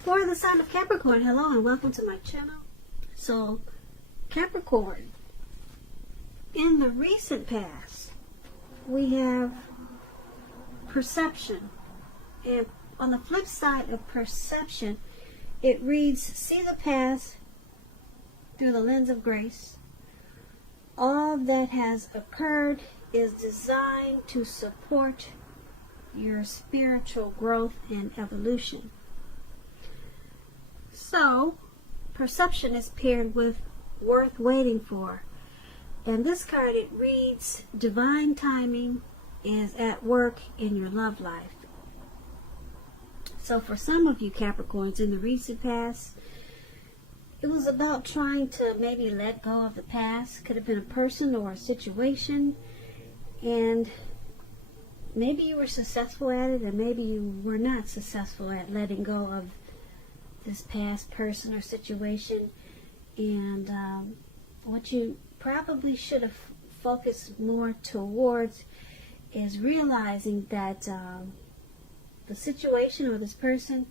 For the sign of Capricorn, hello and welcome to my channel. So, Capricorn, in the recent past, we have perception. And on the flip side of perception, it reads, see the past through the lens of grace. All that has occurred is designed to support your spiritual growth and evolution. So, perception is paired with worth waiting for. And this card, it reads, divine timing is at work in your love life. So for some of you Capricorns in the recent past, it was about trying to maybe let go of the past. Could have been a person or a situation. And maybe you were successful at it, and maybe you were not successful at letting go of this past person or situation. And what you probably should have focused more towards is realizing that the situation or this person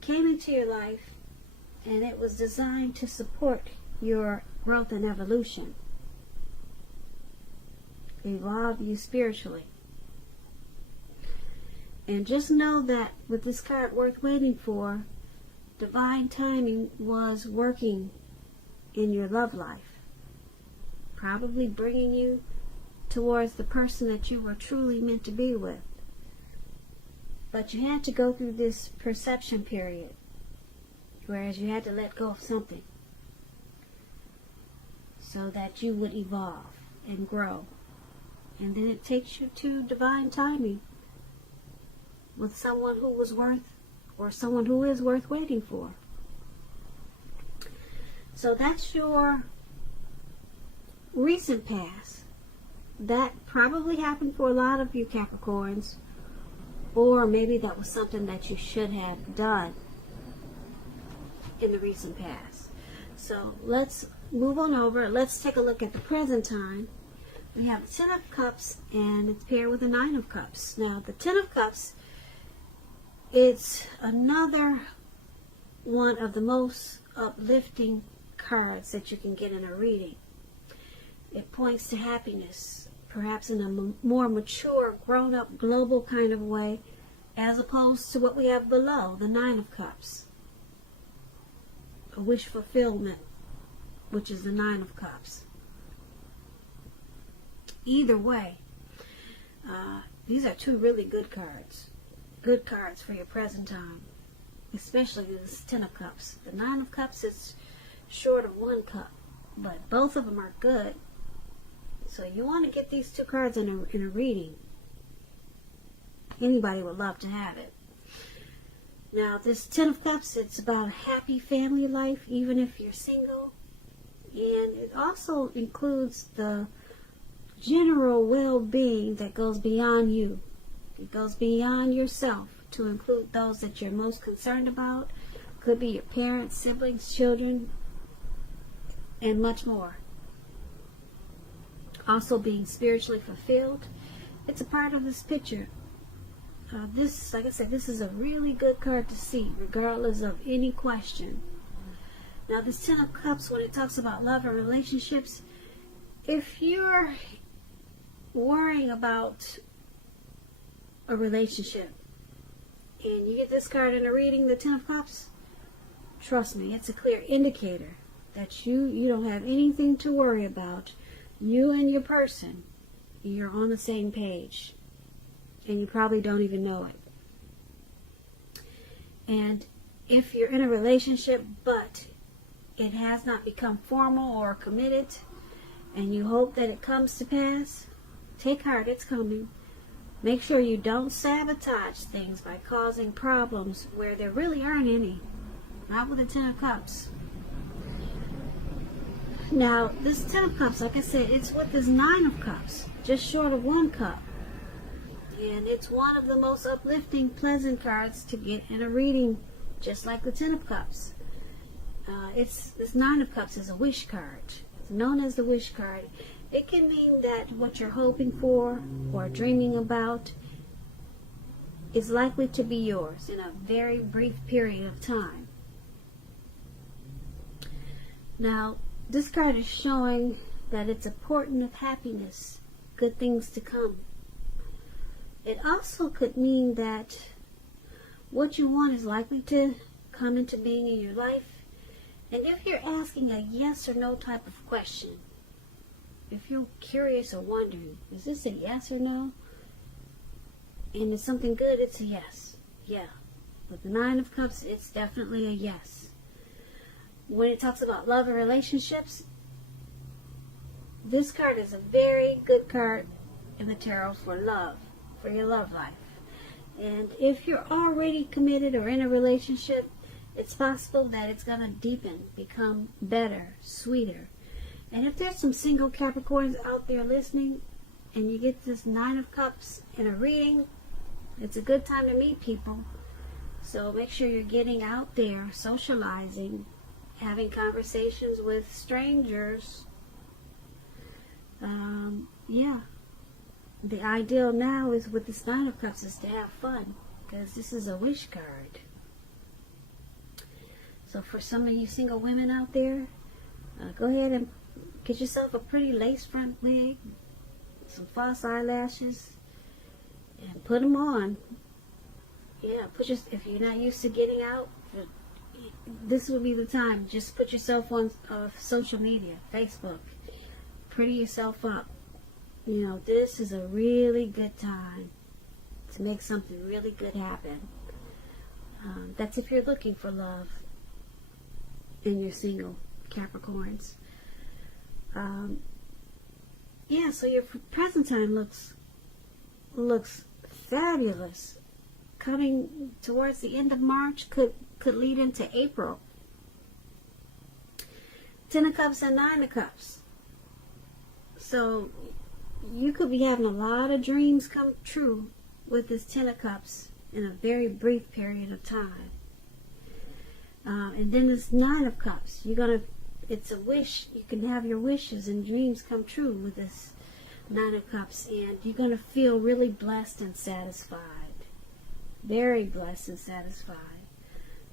came into your life and it was designed to support your growth and evolution, evolve you spiritually. And just know that with this card, worth waiting for, divine timing was working in your love life, probably bringing you towards the person that you were truly meant to be with. But you had to go through this perception period, whereas you had to let go of something so that you would evolve and grow. And then it takes you to divine timing with someone who was worth, or someone who is worth waiting for. So that's your recent past. That probably happened for a lot of you Capricorns, or maybe that was something that you should have done in the recent past. So let's move on over. Let's take a look at the present time. We have the Ten of Cups, and it's paired with the Nine of Cups. Now, the Ten of Cups, it's another one of the most uplifting cards that you can get in a reading. It points to happiness, perhaps in a more mature, grown-up, global kind of way, as opposed to what we have below, the Nine of Cups. A wish fulfillment, which is the Nine of Cups. Either way, these are two really good cards. Good cards for your present time, especially this Ten of Cups. The Nine of Cups is short of one cup, but both of them are good. So you want to get these two cards in a reading. Anybody would love to have it. Now, this Ten of Cups, it's about a happy family life, even if you're single. And it also includes the general well-being that goes beyond you. It goes beyond yourself to include those that you're most concerned about. Could be your parents, siblings, children, and much more. Also being spiritually fulfilled. It's a part of this picture. This, like I said, this is a really good card to see, regardless of any question. Now, this Ten of Cups, when it talks about love and relationships, if you're worrying about a relationship and you get this card in a reading, the Ten of Cups, trust me, it's a clear indicator that you don't have anything to worry about. You and your person, you're on the same page, and you probably don't even know it. And if you're in a relationship but it has not become formal or committed, and you hope that it comes to pass, take heart, it's coming. Make sure you don't sabotage things by causing problems where there really aren't any. Not with the Ten of Cups. Now, this Ten of Cups, like I said, it's with this Nine of Cups, just short of one cup. And it's one of the most uplifting, pleasant cards to get in a reading, just like the Ten of Cups. This Nine of Cups is a wish card. It's known as the wish card. It can mean that what you're hoping for or dreaming about is likely to be yours in a very brief period of time. Now, this card is showing that it's a portent of happiness, good things to come. It also could mean that what you want is likely to come into being in your life. And if you're asking a yes or no type of question, if you're curious or wondering, is this a yes or no? And it's something good, it's a yes. Yeah. With the Nine of Cups, it's definitely a yes. When it talks about love and relationships, this card is a very good card in the tarot for love, for your love life. And if you're already committed or in a relationship, it's possible that it's going to deepen, become better, sweeter. And if there's some single Capricorns out there listening, and you get this Nine of Cups in a reading, it's a good time to meet people. So make sure you're getting out there, socializing, having conversations with strangers. Yeah. The ideal now is with this Nine of Cups is to have fun, because this is a wish card. So for some of you single women out there, go ahead and get yourself a pretty lace front wig, some false eyelashes, and put them on. Yeah, if you're not used to getting out, this would be the time. Just put yourself on social media, Facebook, pretty yourself up. You know, this is a really good time to make something really good happen. That's if you're looking for love and you're single, Capricorns. Yeah, so your present time looks fabulous. Coming towards the end of March could lead into April. 10 of Cups and 9 of Cups. So you could be having a lot of dreams come true with this 10 of Cups in a very brief period of time. And then this 9 of Cups. It's a wish. You can have your wishes and dreams come true with this 9 of Cups. And you're going to feel really blessed and satisfied. Very blessed and satisfied.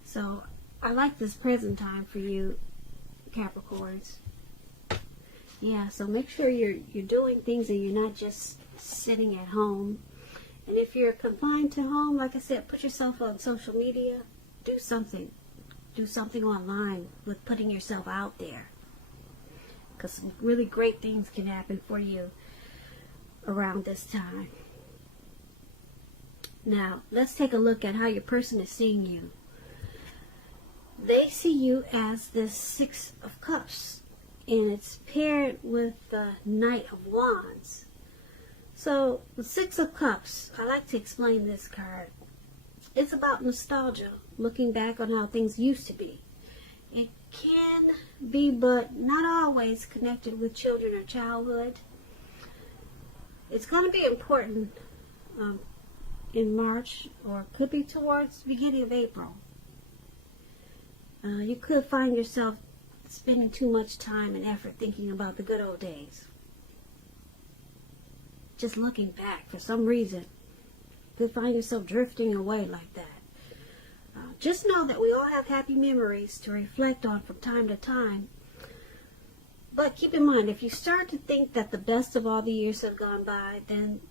So I like this present time for you, Capricorns. Yeah, so make sure you're doing things and you're not just sitting at home. And if you're confined to home, like I said, put yourself on social media. Do something. Do something online with putting yourself out there. Because some really great things can happen for you around this time. Now, let's take a look at how your person is seeing you. They see you as the 6 of Cups. And it's paired with the Knight of Wands. So, the 6 of Cups, I like to explain this card. It's about nostalgia, looking back on how things used to be. It can be, but not always, connected with children or childhood. It's going to be important in March, or could be towards the beginning of April. You could find yourself spending too much time and effort thinking about the good old days. Just looking back for some reason. You could find yourself drifting away like that. Just know that we all have happy memories to reflect on from time to time. But keep in mind, if you start to think that the best of all the years have gone by, then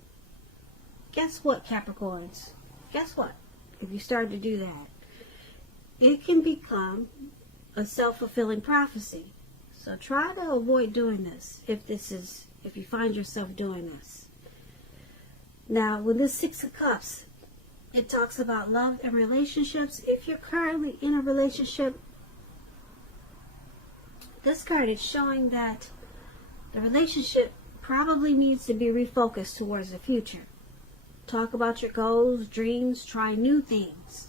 guess what, Capricorns? Guess what? If you start to do that, it can become a self-fulfilling prophecy. So try to avoid doing this if you find yourself doing this. Now, with this 6 of Cups, it talks about love and relationships. If you're currently in a relationship, this card is showing that the relationship probably needs to be refocused towards the future. Talk about your goals, dreams, try new things.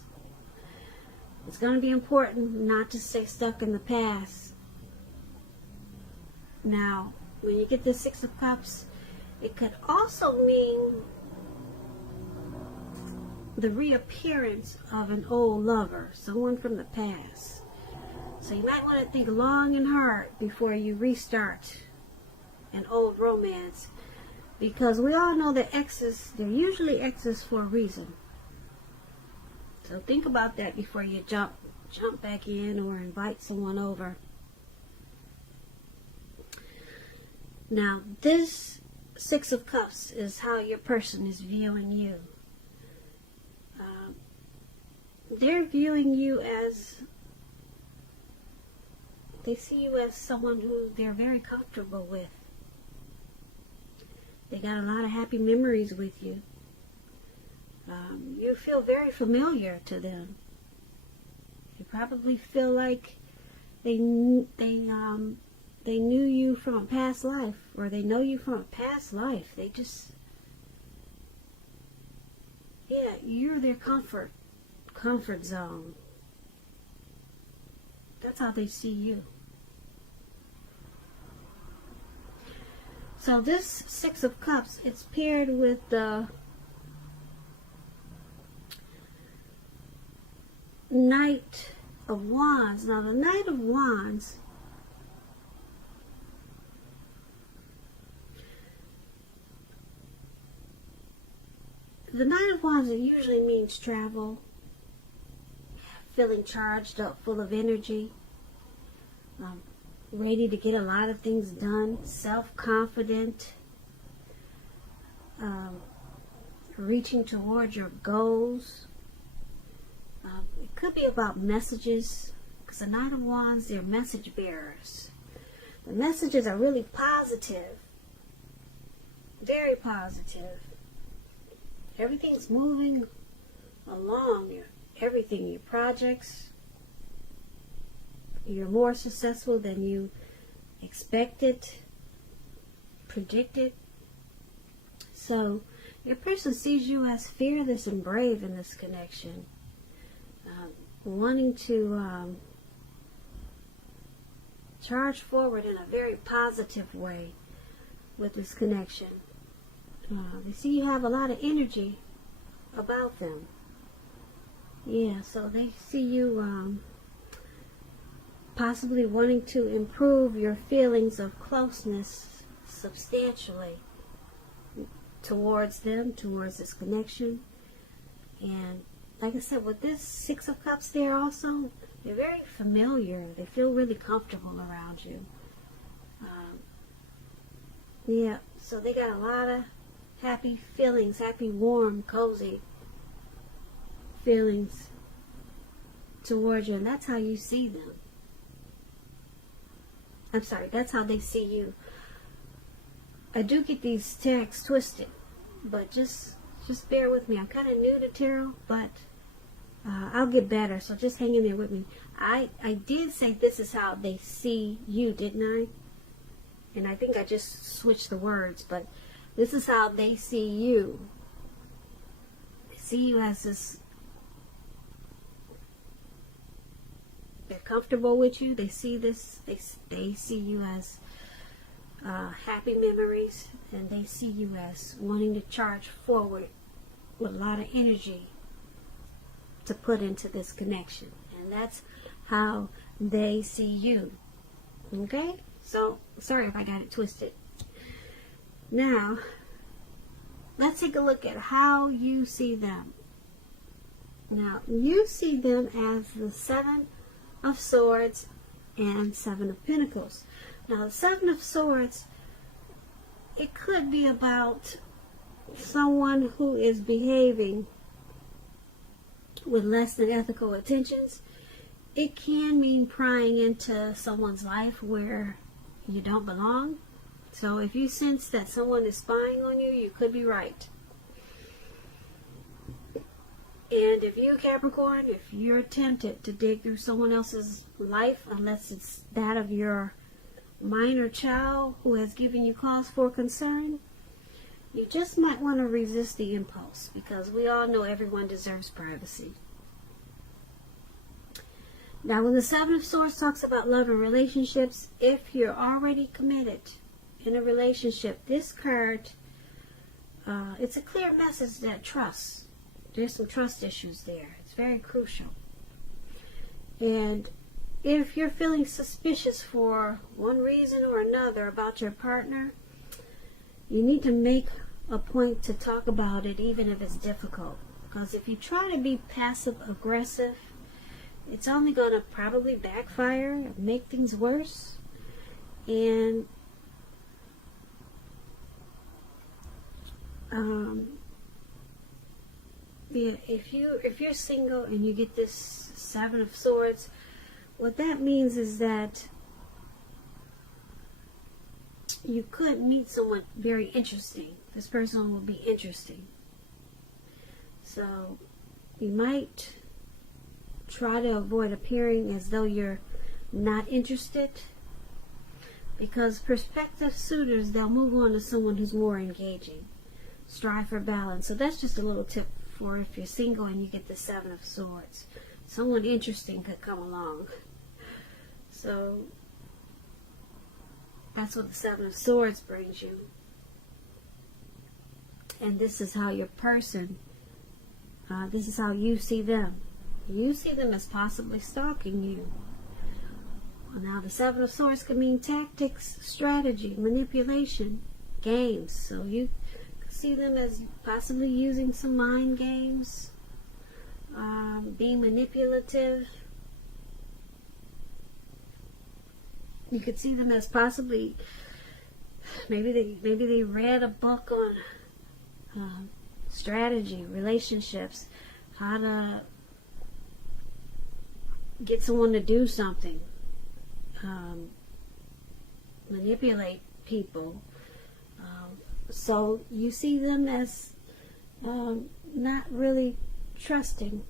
It's going to be important not to stay stuck in the past. Now, when you get the 6 of Cups, it could also mean the reappearance of an old lover, someone from the past. So you might want to think long and hard before you restart an old romance. Because we all know that exes, they're usually exes for a reason. So think about that before you jump back in or invite someone over. Now, this Six of Cups is how your person is viewing you. They're viewing you as, they see you as someone who they're very comfortable with. They got a lot of happy memories with you. You feel very familiar to them. You probably feel like they knew you from a past life, or they know you from a past life. They just, yeah, you're their comfort zone. That's how they see you. So this Six of Cups, it's paired with the Knight of Wands. Now the Knight of Wands, it usually means travel, feeling charged up, full of energy, ready to get a lot of things done, self-confident, reaching towards your goals. It could be about messages, because the Knight of Wands, they're message bearers. The messages are really positive, very positive. Everything's moving along, your projects. You're more successful than you expected, predicted. So your person sees you as fearless and brave in this connection, wanting to charge forward in a very positive way with this connection. They see you have a lot of energy about them. Yeah, so they see you possibly wanting to improve your feelings of closeness substantially towards them, towards this connection. And like I said, with this Six of Cups there also, they're very familiar. They feel really comfortable around you. Yeah, so they got a lot of happy feelings, happy, warm, cozy feelings towards you, and that's how you see them. I'm sorry, that's how they see you. I do get these texts twisted, but just bear with me. I'm kind of new to tarot, but I'll get better, so just hang in there with me. I did say this is how they see you, didn't I? And I think I just switched the words, but this is how they see you. They see you as this, they're comfortable with you. They see this, they see you as happy memories, and they see you as wanting to charge forward with a lot of energy to put into this connection. And that's how they see you. Okay? So, sorry if I got it twisted. Now, let's take a look at how you see them. Now, you see them as the Seven of Swords and Seven of Pentacles. Now, the Seven of Swords, it could be about someone who is behaving with less than ethical intentions. It can mean prying into someone's life where you don't belong. So if you sense that someone is spying on you, you could be right. And if you, Capricorn, if you're tempted to dig through someone else's life, unless it's that of your minor child who has given you cause for concern, you just might want to resist the impulse, because we all know everyone deserves privacy. Now, when the Seven of Swords talks about love and relationships, if you're already committed in a relationship, this card, it's a clear message that trust. There's some trust issues there. It's very crucial. And if you're feeling suspicious for one reason or another about your partner, you need to make a point to talk about it, even if it's difficult. Because if you try to be passive aggressive, it's only going to probably backfire and make things worse. And yeah, if you're single and you get this Seven of Swords, what that means is that you could meet someone very interesting. This person will be interesting. So you might try to avoid appearing as though you're not interested, because prospective suitors, they'll move on to someone who's more engaging. Strive for balance. So that's just a little tip for if you're single and you get the Seven of Swords. Someone interesting could come along. So that's what the Seven of Swords brings you. And this is how your person, this is how you see them. You see them as possibly stalking you. Well, now the Seven of Swords could mean tactics, strategy, manipulation, games. So you see them as possibly using some mind games, being manipulative. You could see them as possibly, maybe they read a book on strategy, relationships, how to get someone to do something, manipulate people. So you see them as not really trusting.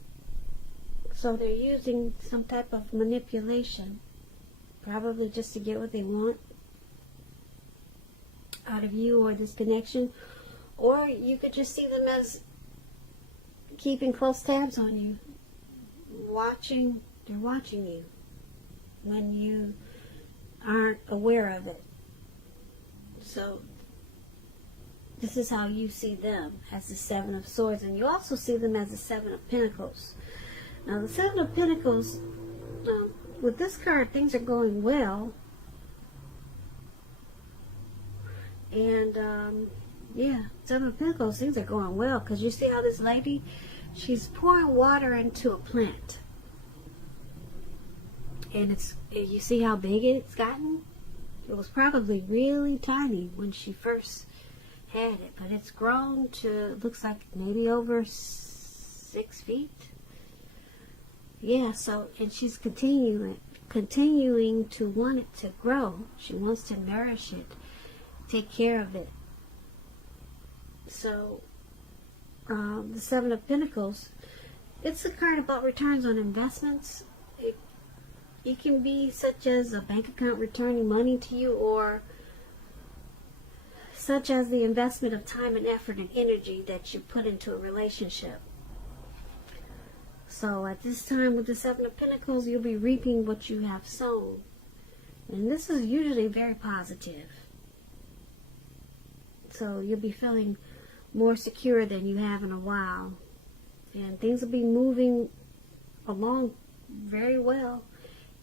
So they're using some type of manipulation, probably just to get what they want out of you or this connection. Or you could just see them as keeping close tabs on you, watching. They're watching you when you aren't aware of it. So this is how you see them, as the Seven of Swords. And you also see them as the Seven of Pentacles. Now the Seven of Pentacles, with this card, things are going well. And yeah, Seven of Pentacles, things are going well. Because you see how this lady, she's pouring water into a plant. And you see how big it's gotten? It was probably really tiny when she first had it, but it's grown to, looks like maybe over 6 feet. Yeah, so, and she's continuing to want it to grow. She wants to nourish it, take care of it. So, the Seven of Pentacles, it's a card about returns on investments. It can be such as a bank account returning money to you, or such as the investment of time and effort and energy that you put into a relationship. So at this time with the Seven of Pentacles, you'll be reaping what you have sown. And this is usually very positive. So you'll be feeling more secure than you have in a while. And things will be moving along very well.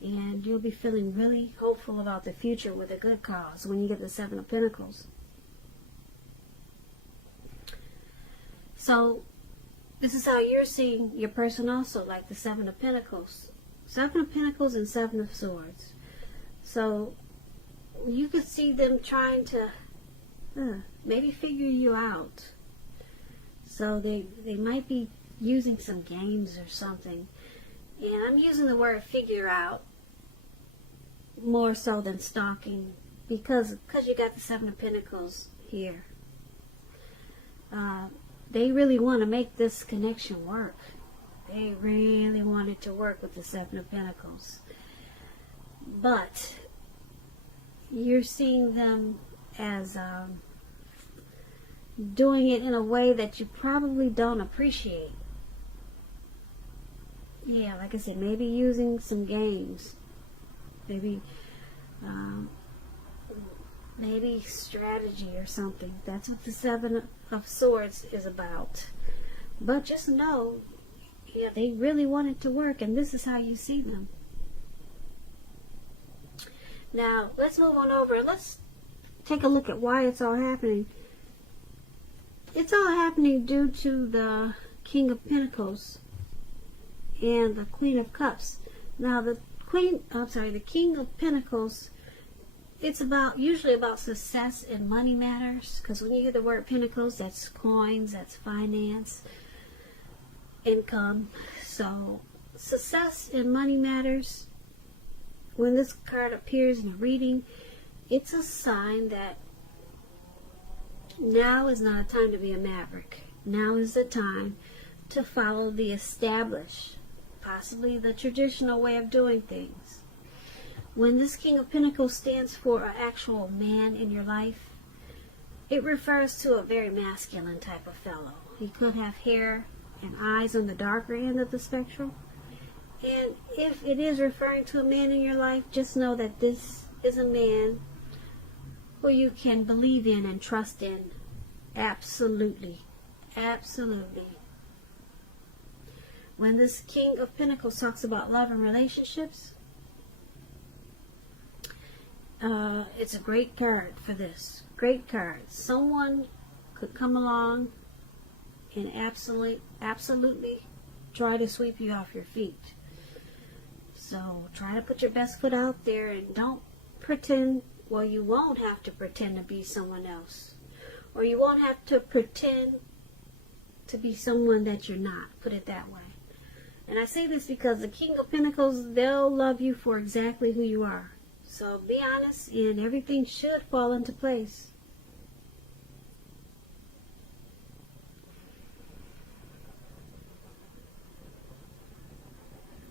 And you'll be feeling really hopeful about the future with a good cause when you get the Seven of Pentacles. So this is how you're seeing your person also, like the Seven of Pentacles. Seven of Pentacles and Seven of Swords. So you could see them trying to maybe figure you out. So they might be using some games or something. And I'm using the word figure out more so than stalking, because you got the Seven of Pentacles here. They really want to make this connection work. They really want it to work with the Seven of Pentacles. But you're seeing them as doing it in a way that you probably don't appreciate. Yeah, like I said, maybe using some games. Maybe strategy or something. That's what the Seven of Swords is about. But just know, yeah, they really want it to work, and this is how you see them. Now, let's move on over and let's take a look at why it's all happening. It's all happening due to the King of Pentacles and the Queen of Cups. Now the King of Pentacles, it's usually about success in money matters, because when you hear the word Pentacles, that's coins, that's finance, income. So success in money matters. When this card appears in a reading, it's a sign that now is not a time to be a maverick. Now is the time to follow the established, possibly the traditional way of doing things. When this King of Pentacles stands for an actual man in your life, it refers to a very masculine type of fellow. He could have hair and eyes on the darker end of the spectrum. And if it is referring to a man in your life, just know that this is a man who you can believe in and trust in. Absolutely. Absolutely. When this King of Pentacles talks about love and relationships, it's a great card for this. Great card. Someone could come along and absolutely try to sweep you off your feet. So try to put your best foot out there and don't pretend. Well, you won't have to pretend to be someone else. Or you won't have to pretend to be someone that you're not. Put it that way. And I say this because the King of Pentacles, they'll love you for exactly who you are. So be honest and everything should fall into place.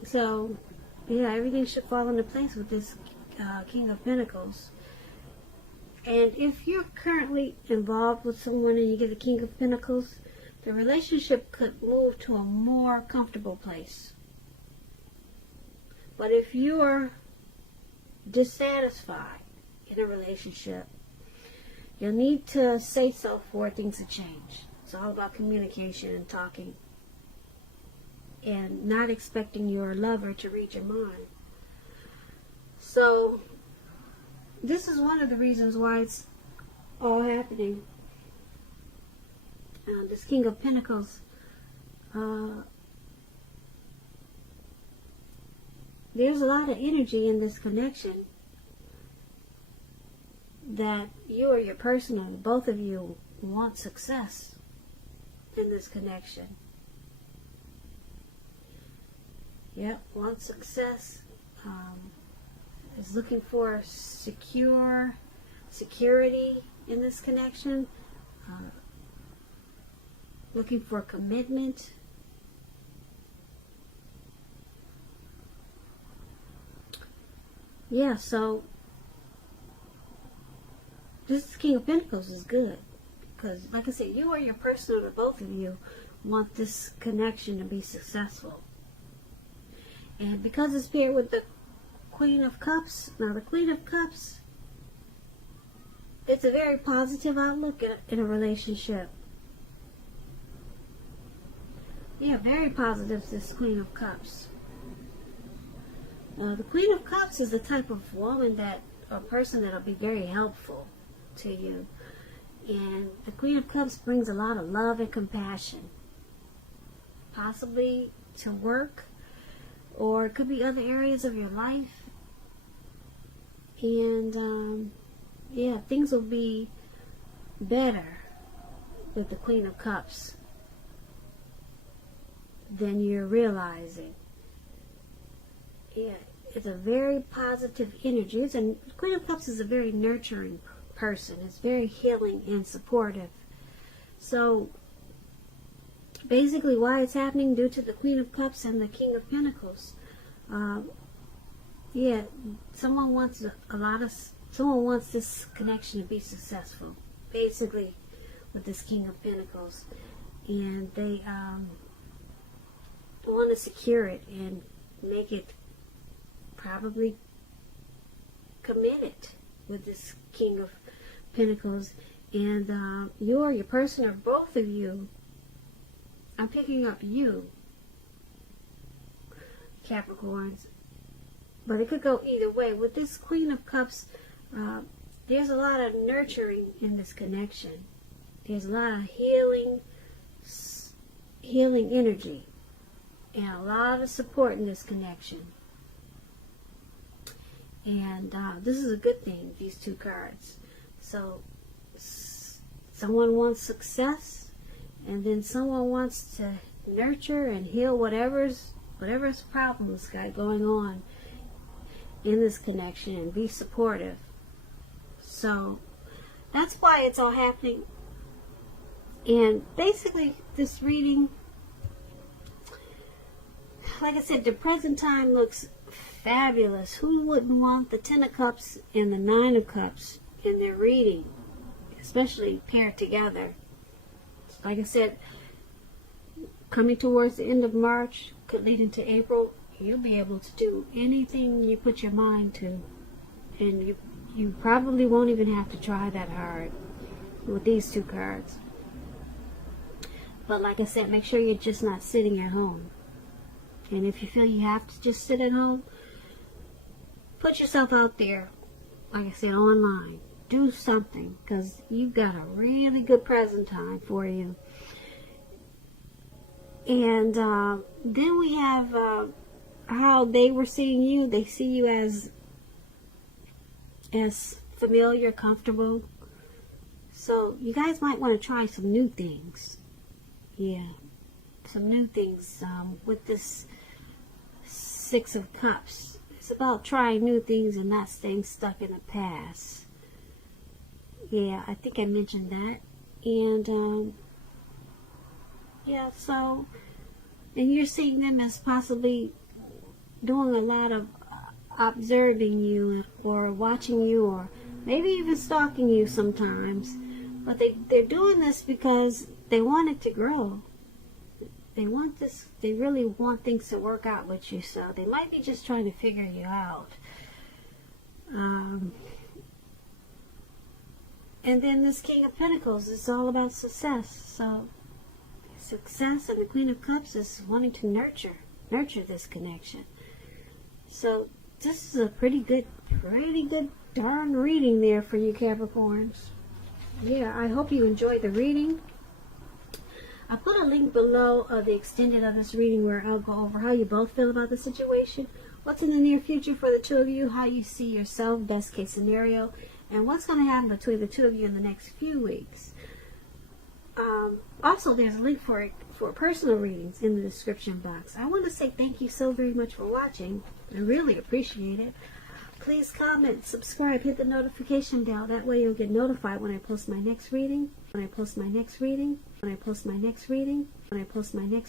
So, yeah, everything should fall into place with this King of Pentacles. And if you're currently involved with someone and you get the King of Pentacles, the relationship could move to a more comfortable place. But if you are dissatisfied in a relationship, you'll need to say so for things to change. It's all about communication and talking, and not expecting your lover to read your mind. So this is one of the reasons why it's all happening. This King of Pentacles, there's a lot of energy in this connection that you or your person, or both of you, want success in this connection. Yep, want success. Is looking for security in this connection. Looking for commitment. Yeah, so this King of Pentacles is good. Because, like I said, you or your person, or both of you, want this connection to be successful. And because it's paired with the Queen of Cups, now the Queen of Cups, it's a very positive outlook in a relationship. Yeah, very positive, this Queen of Cups. The Queen of Cups is the type of woman or person that'll be very helpful to you. And the Queen of Cups brings a lot of love and compassion. Possibly to work, or it could be other areas of your life. And, yeah, things will be better with the Queen of Cups than you're realizing. Yeah, it's a very positive energy. Queen of Cups is a very nurturing person. It's very healing and supportive. So, basically why it's happening, due to the Queen of Cups and the King of Pentacles. Yeah, someone wants this connection to be successful, basically, with this King of Pentacles. And they want to secure it and make it probably committed with this King of Pentacles. And you or your person, or both of you, I'm picking up you, Capricorns, but it could go either way. With this Queen of Cups, there's a lot of nurturing in this connection. There's a lot of healing, healing energy and a lot of support in this connection. And this is a good thing, these two cards. So someone wants success, and then someone wants to nurture and heal whatever's problems got going on in this connection and be supportive. So that's why it's all happening. And basically this reading, like I said, the present time looks fabulous. Who wouldn't want the 10 of Cups and the 9 of Cups in their reading, especially paired together? Like I said, coming towards the end of March, could lead into April, you'll be able to do anything you put your mind to. And you probably won't even have to try that hard with these two cards. But like I said, make sure you're just not sitting at home. And if you feel you have to just sit at home, put yourself out there, like I said, online. Do something, because you've got a really good present time for you. And then we have how they were seeing you. They see you as familiar, comfortable. So you guys might want to try some new things. Yeah, some new things with this 6 of Cups. It's about trying new things and not staying stuck in the past. Yeah, I think I mentioned that. And yeah, so, and you're seeing them as possibly doing a lot of observing you or watching you, or maybe even stalking you sometimes. But they're doing this because they want it to grow. They want this, they really want things to work out with you, so they might be just trying to figure you out. And then this King of Pentacles is all about success. So success, and the Queen of Cups is wanting to nurture this connection. So this is a pretty good darn reading there for you Capricorns. Yeah, I hope you enjoyed the reading. I put a link below the extended of this reading where I'll go over how you both feel about the situation, what's in the near future for the two of you, how you see yourself, best case scenario, and what's going to happen between the two of you in the next few weeks. Also, there's a link for personal readings in the description box. I want to say thank you so very much for watching. I really appreciate it. Please comment, subscribe, hit the notification bell. That way you'll get notified when I post my next reading. When I post my next reading. When I post my next reading. When I post my next